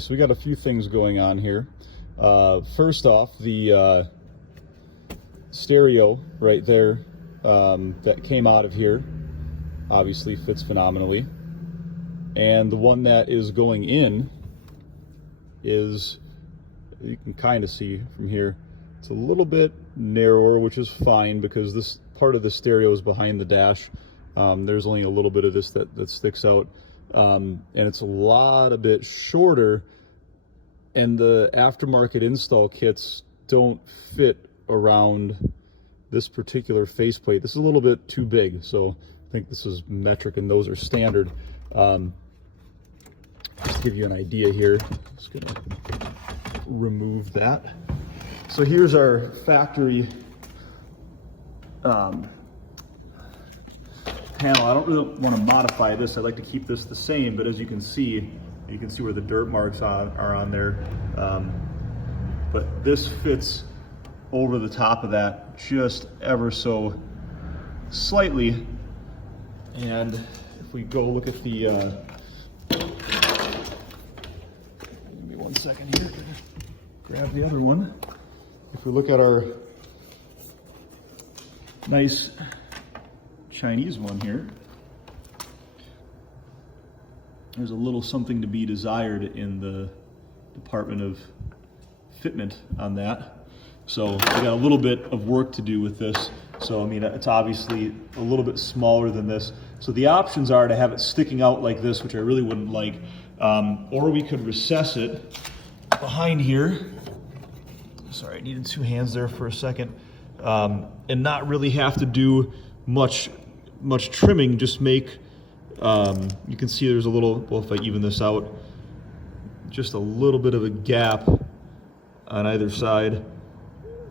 So we got a few things going on here. First off, the stereo right there that came out of here obviously fits phenomenally. And the one that is going in is, you can kind of see from here, it's a little bit narrower, which is fine because this part of the stereo is behind the dash. There's only a little bit of this that sticks out. And it's a lot a bit shorter, and the aftermarket install kits don't fit around this particular faceplate. This is a little bit too big, so I think this is metric and those are standard. Just to give you an idea here, just gonna remove that. So here's our factory panel. I don't really want to modify this. I'd like to keep this the same, but as you can see where the dirt marks are on there. But this fits over the top of that just ever so slightly. And if we go look at the, give me 1 second here, grab the other one. If we look at our nice Chinese one here, there's a little something to be desired in the department of fitment on that. So we got a little bit of work to do with this. So I mean, it's obviously a little bit smaller than this. So the options are to have it sticking out like this, which I really wouldn't like, or we could recess it behind here. Sorry, I needed 2 hands there for a second, and not really have to do much trimming. Just make, you can see there's a little, well, if I even this out, just a little bit of a gap on either side,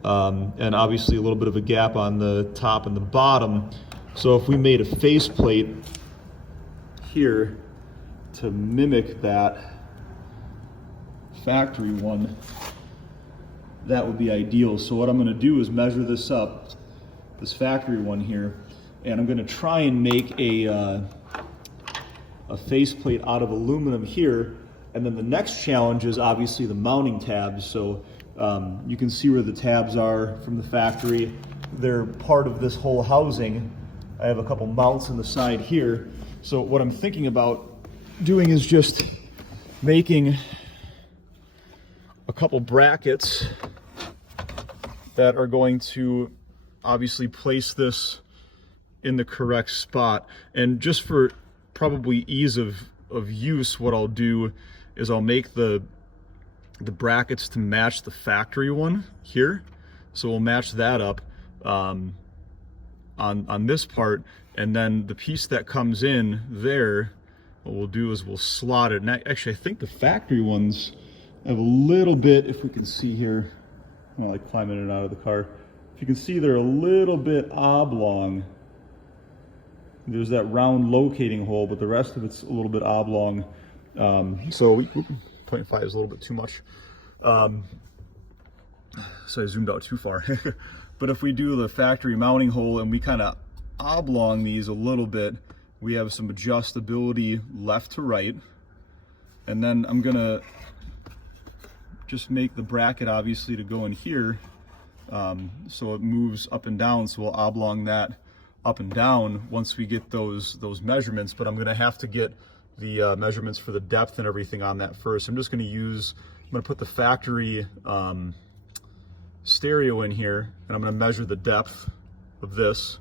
and obviously a little bit of a gap on the top and the bottom. So if we made a faceplate here to mimic that factory one, that would be ideal. So what I'm going to do is measure this up, this factory one here, and I'm going to try and make a faceplate out of aluminum here. And then the next challenge is obviously the mounting tabs. So you can see where the tabs are from the factory. They're part of this whole housing. I have a couple mounts on the side here. So what I'm thinking about doing is just making a couple brackets that are going to obviously place this in the correct spot. And just for probably ease of use, what I'll do is I'll make the brackets to match the factory one here. So we'll match that up on this part, and then the piece that comes in there, what we'll do is we'll slot it. And actually, I think the factory ones have a little bit, if we can see here, I'm like climbing in and out of the car. If you can see, they're a little bit oblong. There's that round locating hole, but the rest of it's a little bit oblong. So 0.5 is a little bit too much. So I zoomed out too far. But if we do the factory mounting hole and we kind of oblong these a little bit, we have some adjustability left to right. And then I'm gonna just make the bracket obviously to go in here, so it moves up and down. So we'll oblong that up and down once we get those measurements. But I'm gonna have to get the measurements for the depth and everything on that first. I'm gonna put the factory stereo in here, and I'm gonna measure the depth of this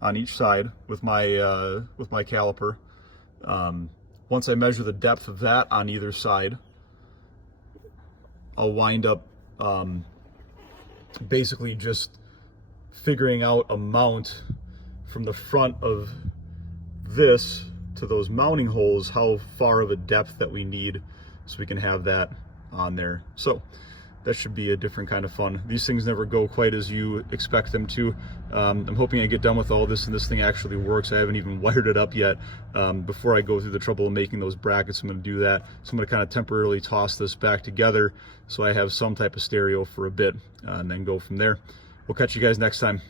on each side with my caliper. Once I measure the depth of that on either side, I'll wind up basically just figuring out a mount from the front of this to those mounting holes, how far of a depth that we need, so we can have that on there. So that should be a different kind of fun. These things never go quite as you expect them to. I'm hoping I get done with all this and this thing actually works. I haven't even wired it up yet. Before I go through the trouble of making those brackets, I'm gonna do that. So I'm gonna kind of temporarily toss this back together so I have some type of stereo for a bit, and then go from there. We'll catch you guys next time.